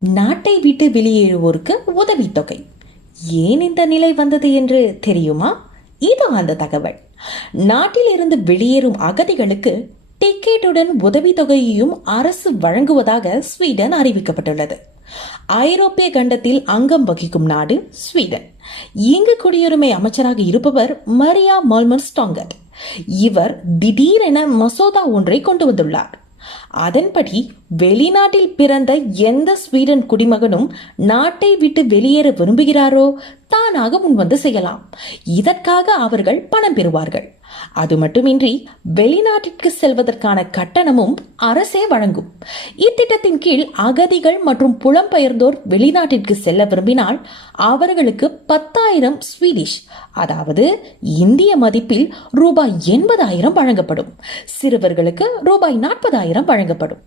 நாட்டை விட்டு வெளியேறுவோருக்கு உதவித்தொகை. ஏன் இந்த நிலை வந்தது என்று தெரியுமா? இது அந்த தகவல். நாட்டில் இருந்து வெளியேறும் அகதிகளுக்கு டிக்கெட்டுடன் உதவித்தொகையையும் அரசு வழங்குவதாக ஸ்வீடன் அறிவிக்கப்பட்டுள்ளது. ஐரோப்பிய கண்டத்தில் அங்கம் வகிக்கும் நாடு ஸ்வீடன். இங்கு குடியுரிமை அமைச்சராக இருப்பவர் மரியா மால்மன் ஸ்டாங்கட் இவர் திடீரென மசோதா ஒன்றை கொண்டு வந்துள்ளார். அதன்படி வெளிநாட்டில் பிறந்த எந்த ஸ்வீடன் குடிமகனும் நாட்டை விட்டு வெளியேற விரும்புகிறாரோ தானாக முன்வந்து செய்யலாம். இதற்காக அவர்கள் பணம் பெறுவார்கள். அது மட்டுமின்றி வெளிநாட்டிற்கு செல்வதற்கான கட்டணமும் அரசே வழங்கும். இத்திட்டத்தின் கீழ் அகதிகள் மற்றும் புலம்பெயர்ந்தோர் வெளிநாட்டிற்கு செல்ல விரும்பினால் அவர்களுக்கு பத்தாயிரம் ஸ்வீடிஷ் அதாவது இந்திய மதிப்பில் ரூபாய் எண்பதாயிரம் வழங்கப்படும். சிறுவர்களுக்கு ரூபாய் நாற்பதாயிரம் வழங்கப்படும்.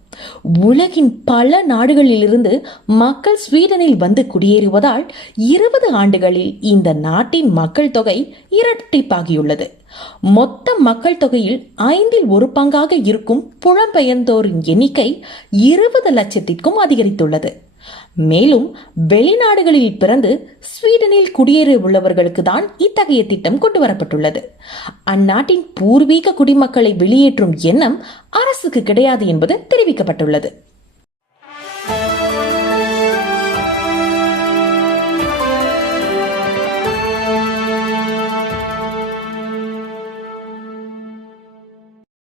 உலகின் பல நாடுகளிலிருந்து மக்கள் ஸ்வீடனில் வந்து குடியேறுவதால் இருபது ஆண்டுகளில் இந்த நாட்டின் மக்கள் தொகை இரட்டிப்பாகியுள்ளது. மொத்த மக்கள் தொகையில் ஐந்தில் ஒரு பங்காக இருக்கும் புலம்பெயர்ந்தோரின் எண்ணிக்கை இருபது லட்சத்திற்கும் அதிகரித்துள்ளது. மேலும் வெளிநாடுகளில் பிறந்து ஸ்வீடனில் குடியேறி உள்ளவர்களுக்கு தான் இத்தகைய திட்டம் கொண்டு வரப்பட்டுள்ளது. அந்நாட்டின் பூர்வீக குடிமக்களை வெளியேற்றும் எண்ணம் அரசுக்கு கிடையாது என்பது தெரிவிக்கப்பட்டுள்ளது.